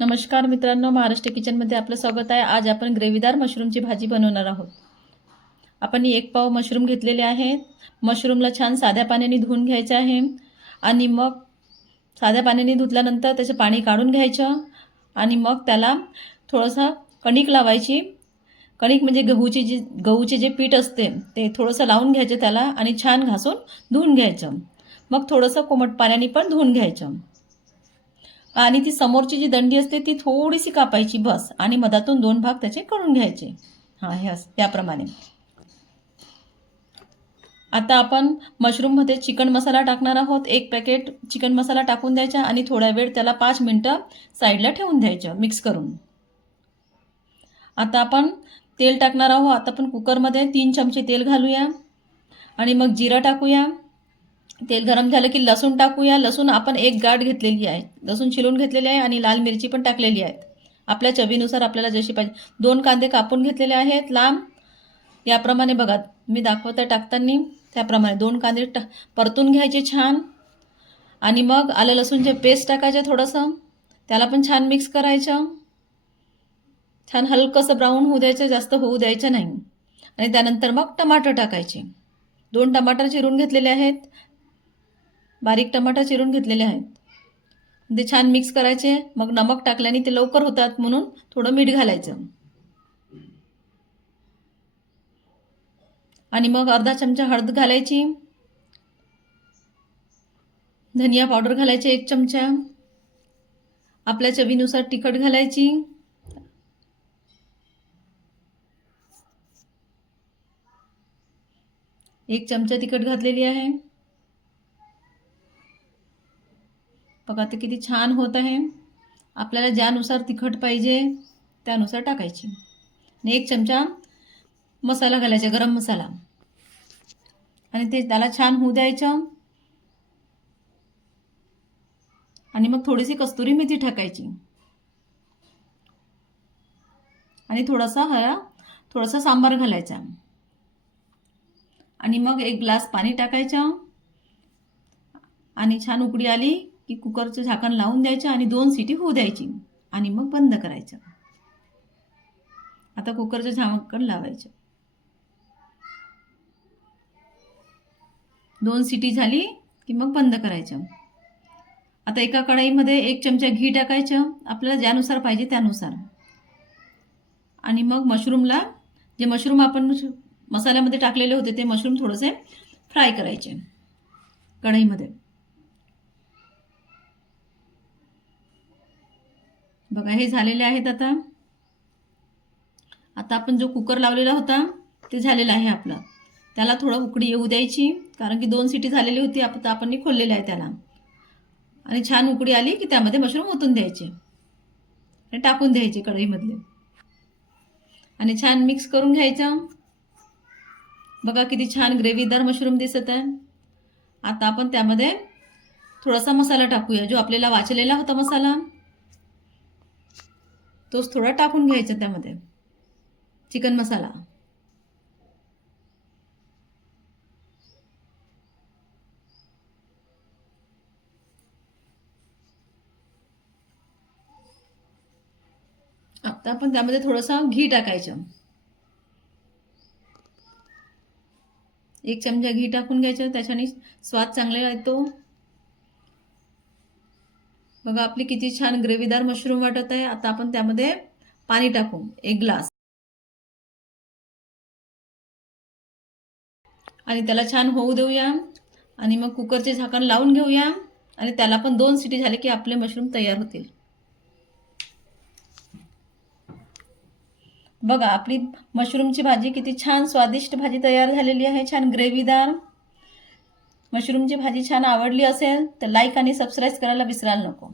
नमस्कार मित्रांनो, महाराष्ट्र किचनमध्ये आपलं स्वागत आहे। आज आपण ग्रेव्हीदार मशरूमची भाजी बनवणार आहोत। आपण 1 पाव मशरूम घेतलेले आहेत। मशरूमला छान साध्या पाण्याने धुवून घ्यायचे आहे आणि मग साध्या पाण्याने धुतल्यानंतर त्याचे पाणी काढून घ्यायचं आणि मग त्याला थोडंसं कणिक लावायची। कणिक म्हणजे गहूचे जे पीठ असते ते थोडंसं लावून घ्यायचं त्याला आणि छान घासून धुवून घ्यायचं। मग थोडंसं कोमट पाण्याने पण धुवून घ्यायचं आणि ती समोरची जी दंडी असते ती थोडीशी कापायची बस आणि मधातून 2 भाग त्याचे करून घ्यायचे। हे याप्रमाणे। आता आपण मशरूममध्ये चिकन मसाला टाकणार आहोत। 1 पॅकेट चिकन मसाला टाकून द्यायचा आणि थोडा वेळ त्याला 5 मिनिटं साईडला ठेवून द्यायचं मिक्स करून। आता आपण तेल टाकणार आहोत। आता आपण कुकरमध्ये 3 चमचे तेल घालूया आणि मग जिरा टाकूया। तेल गरम झालं की लसूण टाकूया। लसूण आपण 1 गाठ घेतलेली आहे। लसूण छिलून घेतलेली आहे आणि लाल मिरची पण टाकलेली आहे। आपल्या चवीनुसार आपल्याला जशी पाहिजे। 2 कांदे कापून घेतलेले आहेत लांब। याप्रमाणे बघा मी दाखवते टाकताना त्याप्रमाणे 2 कांदे परतून घ्यायचे छान आणि मग आलं लसूणचे पेस्ट टाकायचे थोडंसं। त्याला पण छान मिक्स करायचं। छान हलकंसं ब्राऊन होऊ द्यायचं, जास्त होऊ द्यायचं नाही। आणि त्यानंतर मग टमाटर टाकायचे। 2 टमाटर चिरून घेतलेले आहेत। बारीक टमाटर चिरून घेतलेले आहेत। ते छान मिक्स करायचे। मग नमक टाकल्याने ते लवकर होतात म्हणून थोडं मीठ घालायचं आणि मग अर्धा चमचा हळद घालायची। धनिया पावडर घालायची 1 चमचा। आपल्या चवीनुसार तिखट घालायची। एक चमचा तिखट घातलेली आहे। बघा ते किती छान होत आहे। आपल्याला ज्यानुसार तिखट पाहिजे त्यानुसार टाकायची आणि 1 चमचा मसाला घालायचा, गरम मसाला, आणि ते त्याला छान होऊ द्यायचं आणि मग थोडीशी कस्तुरी मेथी टाकायची आणि थोडासा सांबार घालायचा आणि मग 1 ग्लास पाणी टाकायचं आणि छान उकळी आली की कुकरचं झाकण लावून द्यायचं आणि 2 शिटी होऊ द्यायची आणि मग बंद करायचं। आता कुकरचं झाकण लावायचं। 2 शिटी झाली की मग बंद करायचं। आता एका कढईमध्ये 1 चमचा घी टाकायचं, आपल्याला ज्यानुसार पाहिजे त्यानुसार, आणि मग जे मशरूम आपण मसाल्यामध्ये टाकलेले होते ते मशरूम थोडेसे फ्राय करायचे कढईमध्ये। बघा हे झालेले आहेत। आता आपण जो कुकर लावलेला होता ते झालेला आहे आपला। त्याला थोडं उकळी येऊ द्यायची कारण की 2 शिटी झालेली होती। आता आपण खोललेलं आहे त्याला आणि छान उकळी आली की त्यामध्ये मशरूम ओतून द्यायचे आणि टाकून द्यायचे कढईमधले आणि छान मिक्स करून घ्यायचं। बघा किती छान ग्रेव्हीदार मशरूम दिसत आहे। आता आपण त्यामध्ये थोडासा मसाला टाकूया, जो आपल्याला वाचलेला होता मसाला तोच थोडा टाकून घ्यायचा त्यामध्ये, चिकन मसाला। आता आपण त्यामध्ये थोडंसं घी टाकायचं। 1 चमचा घी टाकून घ्यायचं, त्याच्याने स्वाद चांगला येतो। बघा आपली किती छान ग्रेव्हीदार मशरूम वाटत आहे। आता आपण त्यामध्ये पाणी टाकू 1 ग्लास आणि त्याला छान होऊ देऊया आणि मग कुकरचे झाकण लावून घेऊया आणि त्याला पण 2 शिटी झाले की आपले मशरूम तयार होतील। बघा आपली मशरूमची भाजी किती छान स्वादिष्ट भाजी तयार झालेली आहे, छान ग्रेव्हीदार। मशरूमची भाजी छान आवडली असेल तर लाईक आणि सबस्क्राईब करायला विसरायला नको।